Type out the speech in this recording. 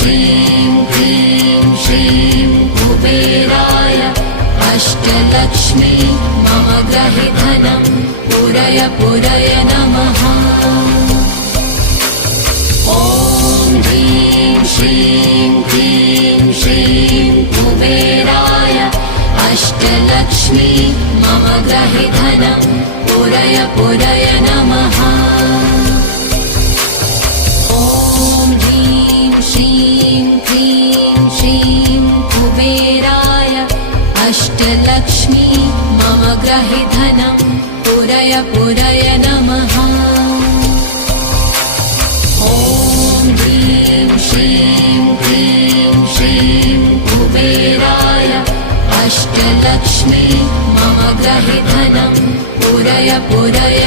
श्रीं क्लीं श्रीं कुबेराय अष्टलक्ष्मी मम गृहे धनं पूरय पूरय नमः। ॐ ह्रीं श्रीं क्लीं श्रीं कुबेराय अष्टलक्ष्मी मम गृहे धनं पूरय पूरय नमः। ॐ ह्रीं श्रीं क्लीं श्रीं कुबेराय अष्टलक्ष्मी मम गृहे धनं पूरय पूरय नमः। ॐ ह्रीं श्रीं क्लीं श्रीं कुबेराय अष्टलक्ष्मी मम गृहे धनं पूरय पूरय